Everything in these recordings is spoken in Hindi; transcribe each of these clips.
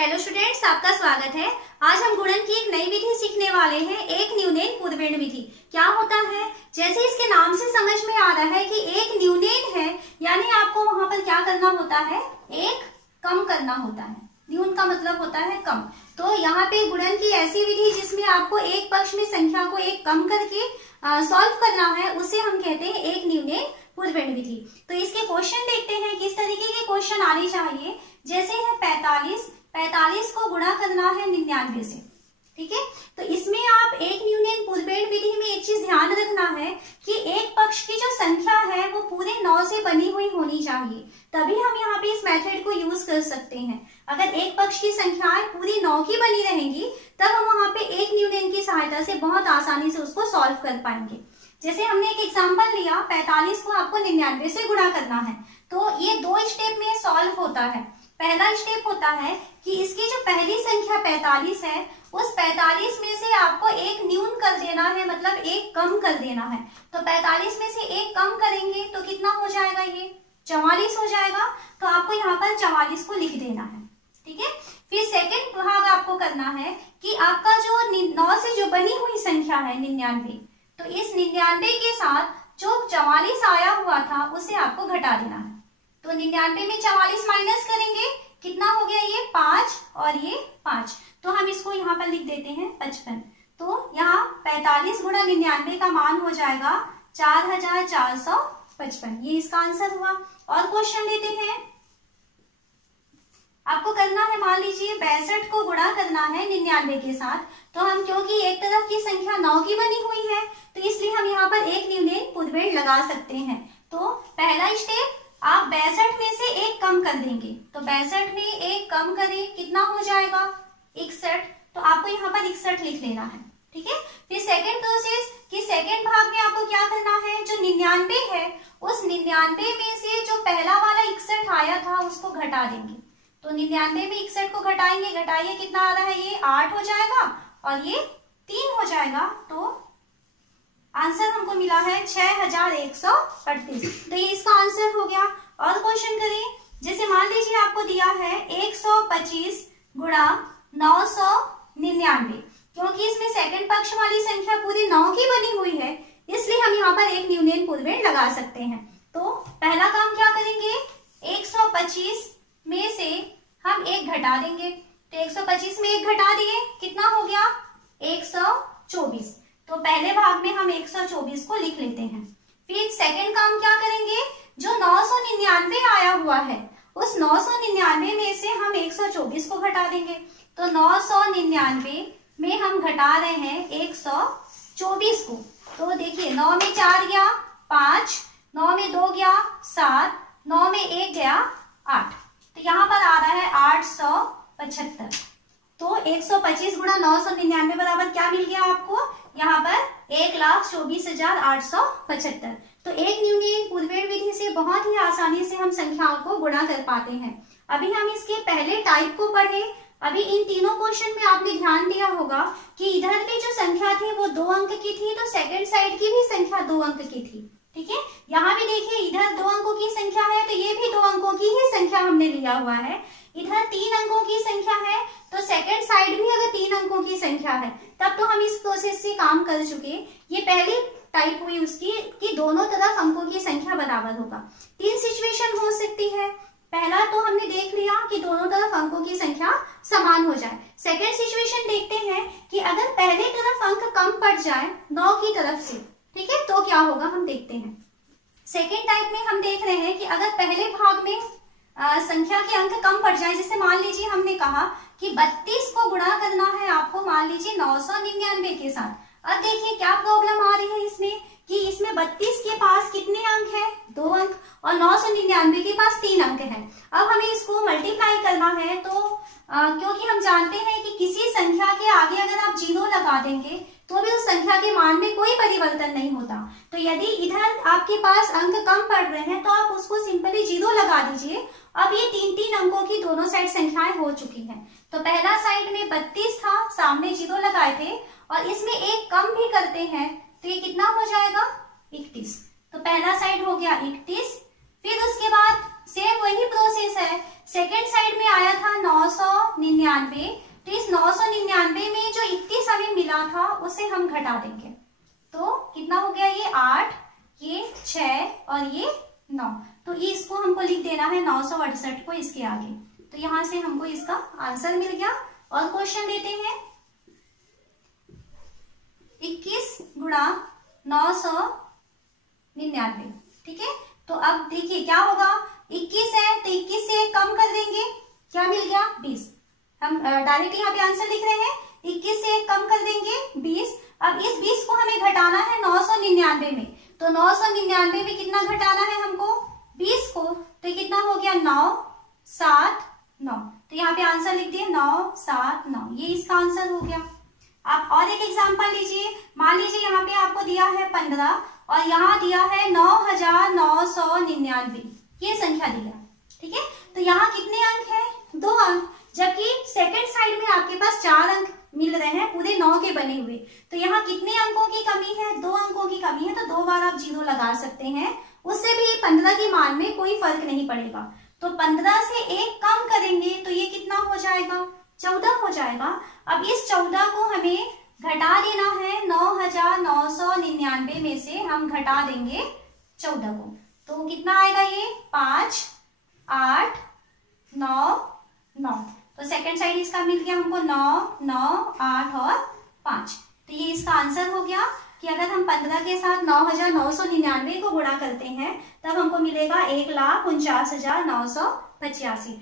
हेलो स्टूडेंट्स, आपका स्वागत है। आज हम गुणन की एक नई विधि सीखने वाले हैं, एक न्यूनेन पूर्वेण विधि। क्या होता है, जैसे इसके नाम से समझ में आ रहा है कि एक न्यूनेन है, यानी आपको वहां पर क्या करना होता है, एक कम करना होता है। न्यून का मतलब होता है कम। तो यहाँ पे गुणन की ऐसी विधि जिसमें आपको एक पक्ष में संख्या को एक कम करके सॉल्व करना है, उसे हम कहते हैं एक न्यूनेन पूर्वेण विधि। तो इसके क्वेश्चन देखते हैं किस तरीके के क्वेश्चन आने चाहिए। जैसे है 45 को गुणा करना है 99 से, ठीक है। तो इसमें आप एक न्यूनेन पूर्वेण विधि में एक चीज ध्यान रखना है कि एक पक्ष की जो संख्या है वो पूरे 9 से बनी हुई होनी चाहिए, तभी हम यहाँ पे इस मेथड को यूज कर सकते हैं। अगर एक पक्ष की संख्याएं पूरी 9 की बनी रहेंगी, तब हम वहां पे एक न्यूनेन की सहायता से बहुत आसानी से उसको सॉल्व कर पाएंगे। जैसे हमने एक एग्जाम्पल लिया, 45 को आपको 99 से गुणा करना है, तो ये 2 स्टेप में सॉल्व होता है। पहला स्टेप होता है कि इसकी जो पहली संख्या 45 है, उस 45 में से आपको एक न्यून कर देना है, मतलब एक कम कर देना है। तो 45 में से एक कम करेंगे तो कितना हो जाएगा, ये 44 हो जाएगा। तो आपको यहाँ पर 44 को लिख देना है, ठीक है। फिर सेकंड भाग आपको करना है कि आपका जो 9 से जो बनी हुई संख्या है 99, तो इस 99 के साथ जो 44 आया हुआ था उसे आपको घटा देना है। तो 99 में 44 माइनस करेंगे, कितना हो गया, ये 5 और ये 5। तो हम इसको यहाँ पर लिख देते हैं 55। तो यहाँ 45 गुणा 99 का मान हो जाएगा 4455। ये इसका आंसर हुआ। और क्वेश्चन लेते हैं, आपको करना है, मान लीजिए 62 को गुणा करना है 99 के साथ। तो हम, क्योंकि एक तरफ की संख्या 9 की बनी हुई है, तो इसलिए हम यहाँ पर एक न्यूनेन पूर्वेण लगा सकते हैं। तो पहला स्टेप, आप 62 में से एक कम कर देंगे। तो 62 में एक कम करें, कितना हो जाएगा, 61। तो आपको यहाँ पर 61 लिख लेना है, ठीक है। फिर सेकंड प्रोसेस कि सेकंड भाग में आपको क्या करना है, जो 99 है उस 99 में से जो पहला वाला 61 आया था उसको घटा देंगे। तो 99 में 61 को घटाएंगे, घटाइए कितना आ रहा है, ये 8 हो जाएगा और ये 3 हो जाएगा। तो आंसर हमको मिला है 6138। तो ये इसका आंसर हो गया। और क्वेश्चन करें, जैसे मान लीजिए आपको दिया है 125 गुणा 999, क्योंकि इसमें सेकंड पक्ष वाली संख्या पूरी 9 की बनी हुई है, इसलिए हम यहाँ पर एक न्यूनेन पूर्वेण लगा सकते हैं। तो पहला काम क्या करेंगे, 125 में से हम एक घटा देंगे। तो 125 में एक घटा दिए, कितना हो गया, 124। तो पहले भाग में हम 124 को लिख लेते हैं। फिर सेकंड काम क्या करेंगे, जो 999 आया हुआ है उस 999 में से हम 124 को घटा देंगे। तो 999 में हम घटा रहे हैं 124 को। तो देखिए 9 में 4 गया 5, 9 में 2 गया 7, 9 में 1 गया 8। तो यहाँ पर आ रहा है 875। तो 125 गुणा 999 बराबर क्या मिल गया आपको, यहाँ पर 1,24,875। तो एक न्यूनेन पूर्वेण विधि से बहुत ही आसानी से हम संख्याओं को गुणा कर पाते हैं। अभी हम इसके पहले टाइप को पढ़े। अभी इन तीनों क्वेश्चन में आपने ध्यान दिया होगा कि इधर में जो संख्या थी वो 2 अंक की थी, तो सेकंड साइड की भी संख्या 2 अंक की थी, ठीक है। यहाँ भी देखिए, इधर 2 अंकों की संख्या है तो ये भी 2 अंकों की ही संख्या हमने लिया हुआ है। इधर 3 अंकों की संख्या है, तो सेकंड साइड भी अगर 3 अंकों की संख्या है, तब तो हम इस प्रोसेस से काम कर चुके। ये पहली टाइप हुई उसकी कि दोनों तरफ अंकों की संख्या बराबर होगा। 3 सिचुएशन हो सकती है। पहला तो हमने देख लिया कि दोनों तरफ अंकों की संख्या समान हो जाए। सेकंड सिचुएशन देखते हैं कि अगर पहले तरफ अंक कम पड़ जाए 9 की तरफ से, ठीक है, तो क्या होगा, हम देखते हैं। सेकेंड टाइप में हम देख रहे हैं कि अगर पहले भाग में संख्या के अंक कम पड़ जाए, जैसे मान लीजिए हमने कहा कि 32 को गुणा करना है आपको, मान लीजिए 999 के साथ। अब देखिए क्या प्रॉब्लम आ रही है इसमें कि इसमें 32 के पास कितने अंक है, 2 अंक, और 999 के पास 3 अंक है। अब हमें इसको मल्टीप्लाई करना है, तो क्योंकि हम जानते हैं कि किसी संख्या के आगे अगर आप 0 लगा देंगे तो भी उस संख्या के मान में कोई परिवर्तन नहीं होता। तो यदि इधर आपके पास अंक कम पड़ रहे हैं तो आप उसको सिंपली 0 लगा दीजिए। अब ये 3-3 अंकों की दोनों साइड संख्याएं हो चुकी हैं। तो पहला साइड में 32 था, सामने 0 लगाए थे, और इसमें एक कम भी करते हैं तो ये कितना हो जाएगा, 31। तो पहला साइड हो गया 31। फिर उसके बाद सेम वही प्रोसेस है। सेकेंड साइड में आया था 999, तो इस 999 में जो 21 हमें मिला था उसे हम घटा देंगे। तो कितना हो गया, ये 8, ये 6 और ये 9। तो इसको हमको लिख देना है 968 को इसके आगे। तो यहां से हमको इसका आंसर मिल गया। और क्वेश्चन देते हैं 21 गुणा 999, ठीक है। तो अब देखिए क्या होगा, 21 है तो 21 से कम कर देंगे, क्या मिल गया 20। हम डायरेक्ट यहाँ पे आंसर लिख रहे हैं, 21 से कम कर देंगे 20। अब इस 20 को हमें घटाना है 999 में, तो 999 में कितना घटाना है हमको, 20 को, तो कितना हो गया 979। तो यहाँ पे आंसर लिख दिए 979, ये इसका आंसर हो गया। आप और एक एग्जांपल लीजिए, मान लीजिए यहाँ पे आपको दिया है 15 और यहाँ दिया है 9999, ये संख्या दिया, ठीक है। तो यहाँ कितने अंक है, 2 अंक, जबकि सेकंड साइड में आपके पास 4 अंक मिल रहे हैं पूरे 9 के बने हुए। तो यहाँ कितने अंकों की कमी है, 2 अंकों की कमी है, तो 2 बार आप 0 लगा सकते हैं। उससे भी 15 के मान में कोई फर्क नहीं पड़ेगा। तो 15 से 1 कम करेंगे तो ये कितना हो जाएगा, 14 हो जाएगा। अब इस 14 को हमें घटा देना है 9999 में से हम घटा देंगे 14 को, तो कितना आएगा ये 5, 8, 9, 9। तो सेकंड साइड इसका मिल गया हमको 9, 9, 8 और 5। तो ये इसका आंसर हो गया कि अगर हम 15 के साथ 9999 को गुणा करते हैं तब हमको मिलेगा 1,49,985।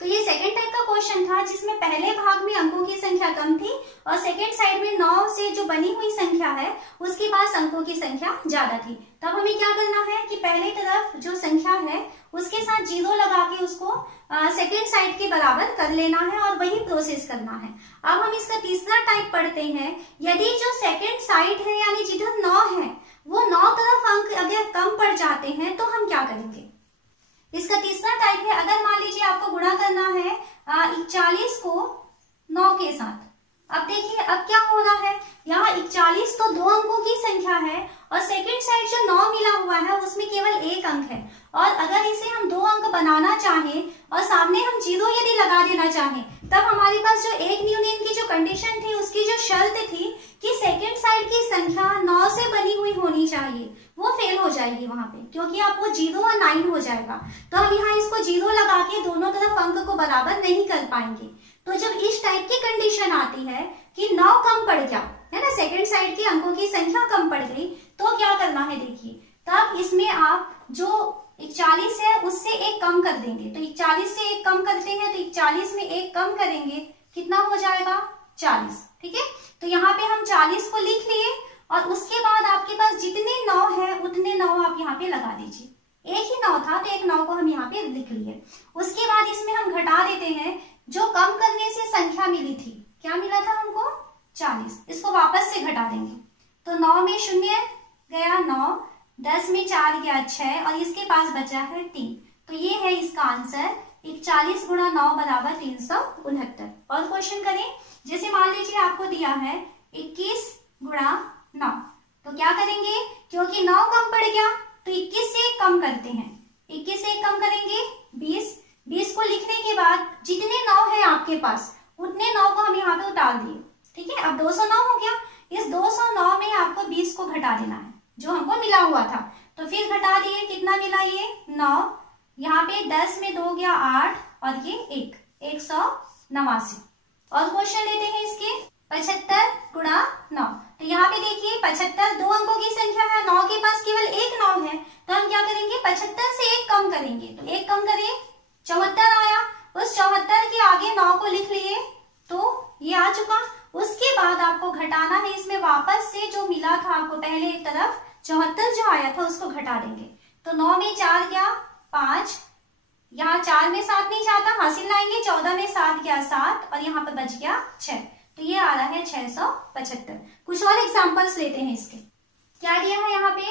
तो ये सेकंड टाइप का क्वेश्चन था जिसमें पहले भाग में अंकों की संख्या कम थी और सेकंड साइड में 9 से जो बनी हुई संख्या है उसके पास अंकों की संख्या ज्यादा थी। तब हमें क्या करना है कि पहले तरफ जो संख्या है उसके साथ 0 लगा के उसको सेकंड साइड के बराबर कर लेना है और वही प्रोसेस करना है। अब हम इसका तीसरा टाइप पढ़ते हैं। यदि जो सेकंड साइड है यानी जिधर 9 है वो 9 तरफ अंक अगर कम पड़ जाते हैं तो हम क्या करेंगे। इसका तीसरा टाइप है, अगर मान लीजिए आपको गुणा करना है 41 को 9 के साथ। अब देखिए अब क्या हो रहा है, यहाँ 41 तो 2 अंकों की संख्या है और सेकंड साइड जो 9 मिला हुआ है उसमें केवल 1 अंक है। और अगर इसे हम 2 अंक बनाना चाहें और सामने हम 0 यदि लगा देना चाहें तब हमारे पास जो एक न्यूनन की जो कंडीशन थी उसकी जो शर्त थी कि सेकंड साइड की संख्या 9 से बनी हुई होनी चाहिए, वो फेल हो जाएगी वहां पे, क्योंकि आप वो 0 और 9 हो जाएगा। तो हम यहाँ इसको 0 लगा के दोनों तरफ अंक को बराबर नहीं कर पाएंगे। तो जब इस टाइप की कंडीशन आती है कि 9 कम पड़ गया है ना, सेकंड साइड की अंकों की संख्या कम पड़ गई, तो क्या करना है देखिए, तब इसमें आप जो 41 है उससे 1 कम कर देंगे। तो 41 से 1 कम करते हैं तो 41 में 1 कम करेंगे, कितना हो जाएगा 40, ठीक है। तो यहाँ पे हम 40 को लिख लिए और उसके बाद आपके पास जितने 9 है उतने 9 आप यहाँ पे लगा दीजिए। एक ही 9 था तो एक 9 को हम यहाँ पे लिख लिए। उसके बाद इसमें हम घटा देते हैं जो कम करने से संख्या मिली थी, क्या मिला था हमको 40, इसको वापस से घटा देंगे। तो 9 में 0 गया 9, 10 में 4 गया 6 और इसके पास बचा है 3। तो ये है इसका आंसर 41 गुणा 9 बराबर 369। और क्वेश्चन करें, जैसे मान लीजिए आपको दिया है 21 गुणा 9, तो क्या करेंगे, क्योंकि 9 कम पड़ गया तो 21 से कम करते हैं। 21 से कम करेंगे 20, 20 को लिखने के बाद जितने 9 है आपके पास उतने 9 को हम यहाँ पे उतार दिए, ठीक है। अब 209 हो गया, इस 209 में आपको 20 को घटा देना है जो हमको मिला हुआ था। तो फिर घटा दिए, कितना मिला ये 9, यहाँ पे 10 में 2 गया 8 और ये 189। और क्वेश्चन लेते हैं इसके 75 गुणा 9। तो यहाँ पे देखिए 75 2 अंकों की संख्या है, 9 के पास केवल 1 9 है, तो हम क्या करेंगे 75 से 1 कम करेंगे। तो 1 कम करें 74 आया, उस 74 के आगे 9 को लिख लिए तो ये आ चुका। उसके बाद आपको घटाना है इसमें वापस से जो मिला था आपको पहले एक तरफ 74 जो आया था उसको घटा देंगे। तो 9 में 4 गया 5, यहाँ 4 में 7 नहीं जाता, हासिल लाएंगे, 14 में 7 गया 7 और यहाँ पे बच गया 6। तो ये आ रहा है 675। कुछ और एग्जांपल्स लेते हैं इसके। क्या दिया है यहाँ पे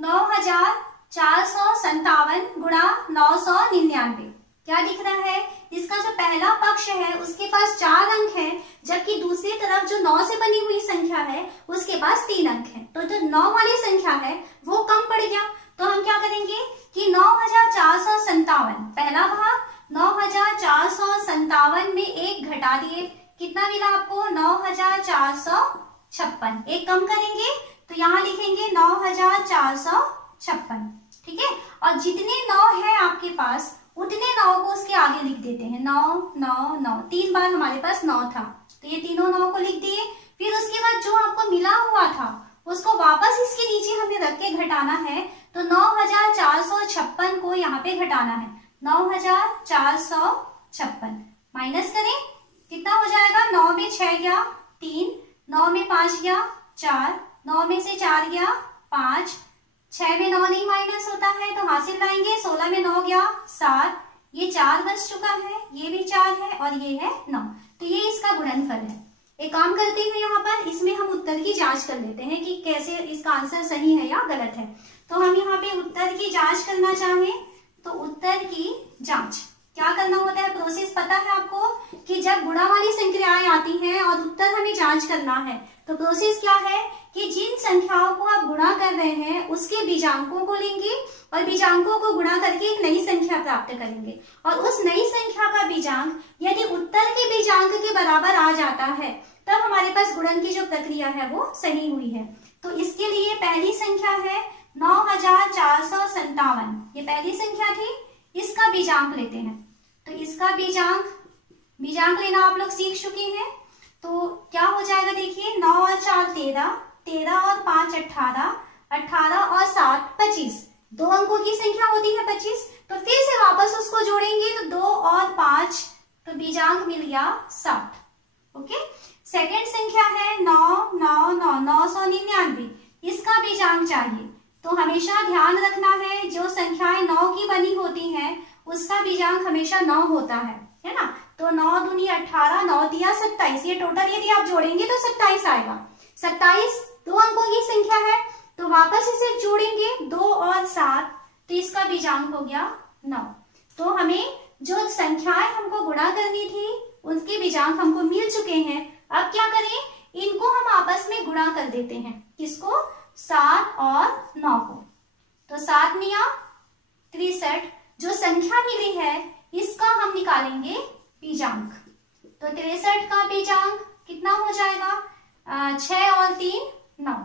9457 गुणा 999। क्या दिख रहा है, इसका जो पहला पक्ष है उसके पास 4 अंक है, जबकि दूसरी तरफ जो 9 से बनी हुई संख्या है उसके पास 3 अंक है। तो जो 9 वाली संख्या है वो कम पड़ गया, तो हम क्या करेंगे कि 9457, पहला भाग 9457 में एक घटा दिए, कितना मिला आपको 9456। एक कम करेंगे तो यहाँ लिखेंगे 9456, ठीक है। और जितने 9 है आपके पास उतने 9 को उसके आगे लिख देते हैं। 9 9 9, 3 बार हमारे पास 9 था, तो ये तीनों 9 को लिख दिए। फिर उसके बाद जो आपको मिला हुआ था उसको वापस इसके नीचे हमें रख के घटाना है, तो 9456 को यहाँ पे घटाना है। 9456 माइनस करें, कितना हो जाएगा, 9 में 6 गया 3, 9 में 5 गया 4, 9 में से 4 गया 5, 6 में 9 नहीं माइनस होता है तो हासिल लाएंगे, 16 में 9 गया 7, ये 4 बच चुका है, ये भी 4 है और ये है 9, तो ये इसका गुणनफल है। एक काम करते हैं, यहाँ पर इसमें हम उत्तर की जांच कर लेते हैं कि कैसे इसका आंसर सही है या गलत है। तो हम यहाँ पे उत्तर की जांच करना चाहें तो उत्तर की जांच क्या करना होता है, प्रोसेस पता है आपको कि जब गुणा वाली संख्याएं आती हैं और उत्तर हमें जांच करना है तो प्रोसेस क्या है कि जिन संख्याओं को आप गुणा कर रहे हैं उसके बीजांकों को लेंगे और बीजांकों को गुणा करके एक नई संख्या प्राप्त करेंगे, और उस नई संख्या का बीजांक यदि उत्तर के बीजांक के बराबर आ जाता है तब हमारे पास गुणन की जो प्रक्रिया है वो सही हुई है। तो इसके लिए पहली संख्या है 9457, ये पहली संख्या थी, इसका बीजांक लेते हैं। तो इसका बीजांक लेना आप लोग सीख चुके हैं, तो क्या हो जाएगा देखिए, 9 और 4 13, 13 और 5 18, 18 और 7 25, 2 अंकों की संख्या होती है 25, तो फिर से वापस उसको जोड़ेंगे तो 2 और 5, तो बीजांक मिल गया 7। ओके, सेकेंड संख्या है 9 9 9 999, इसका बीजांक चाहिए। तो हमेशा ध्यान रखना है जो संख्याएं 9 की बनी होती हैं उसका बीजांक हमेशा 9 होता है ना। तो 9 दूनी 18, 9 तिया 27, ये टोटल यदि आप जोड़ेंगे तो 27 आएगा। 27 2 अंकों की संख्या है, तो वापस इसे जोड़ेंगे 2 और 7, तो इसका बीजांक हो गया 9। तो हमें जो संख्याएं हमको गुणा करनी थी उनके बीजांक हमको मिल चुके हैं। अब क्या करें, इनको हम आपस में गुणा कर देते हैं, किसको, 7 और 9 को। तो 7 निया 63, जो संख्या मिली है इसका हम निकालेंगे बीजांक। तो 63 का बीजांक कितना हो जाएगा, 6 और 3 9।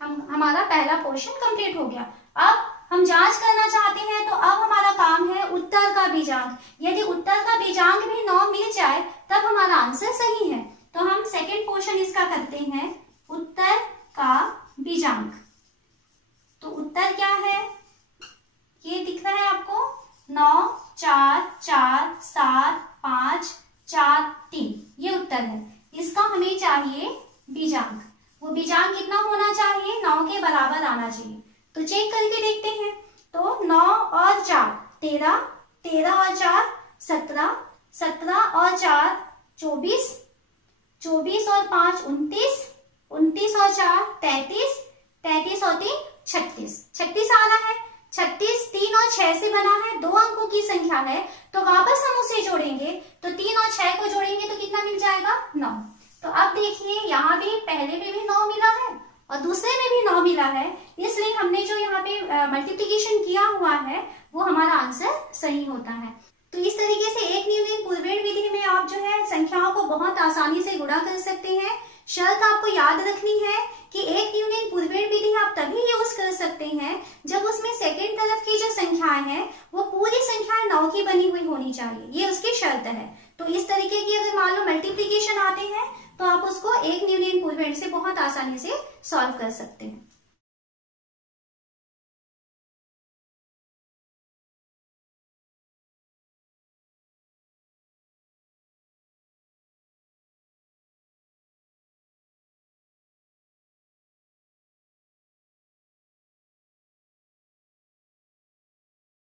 हमारा पहला पोर्शन कंप्लीट हो गया। अब हम जांच करना चाहते हैं, तो अब हमारा काम है उत्तर का बीजांक। यदि उत्तर का बीजांक भी 9 मिल जाए तब हमारा आंसर सही है। तो हम सेकेंड पोर्शन इसका करते हैं, उत्तर का बीजांक। तो उत्तर क्या है, ये दिख रहा है आपको, 9 4 4 7 5 4 3, ये उत्तर है। इसका हमें चाहिए बीजांक। वो बीजांक कितना होना चाहिए, 9 के बराबर आना चाहिए। तो चेक करके देखते हैं। तो 9 और 4 13, 13 और 4 17, 17 और 4 24, 24 और 5 29, 29 और 4 33, 33 और 3 36, 36 आना है। 36 3 और 6 से बना है, 2 अंकों की संख्या है, तो वापस हम उसे जोड़ेंगे, तो 3 और 6 को जोड़ेंगे तो कितना मिल जाएगा, 9। तो अब देखिए यहाँ भी पहले में भी 9 मिला है और दूसरे में भी 9 मिला है, इसलिए हमने जो यहाँ पे मल्टीप्लिकेशन किया हुआ है वो हमारा आंसर सही होता है। तो इस तरीके से एक न्यूनन पूर्वेण विधि में आप जो है संख्याओं को बहुत आसानी से गुणा कर सकते हैं। शर्त आपको याद रखनी है कि एक न्यूनन पूर्वेण विधि आप तभी यूज कर सकते हैं जब उसमें सेकेंड तरफ की जो संख्याएं हैं वो पूरी संख्याएं 9 की बनी हुई होनी चाहिए, ये उसकी शर्त है। तो इस तरीके की अगर मान लो मल्टीप्लिकेशन आते हैं तो आप उसको एक न्यूनन पूर्वेण से बहुत आसानी से सॉल्व कर सकते हैं।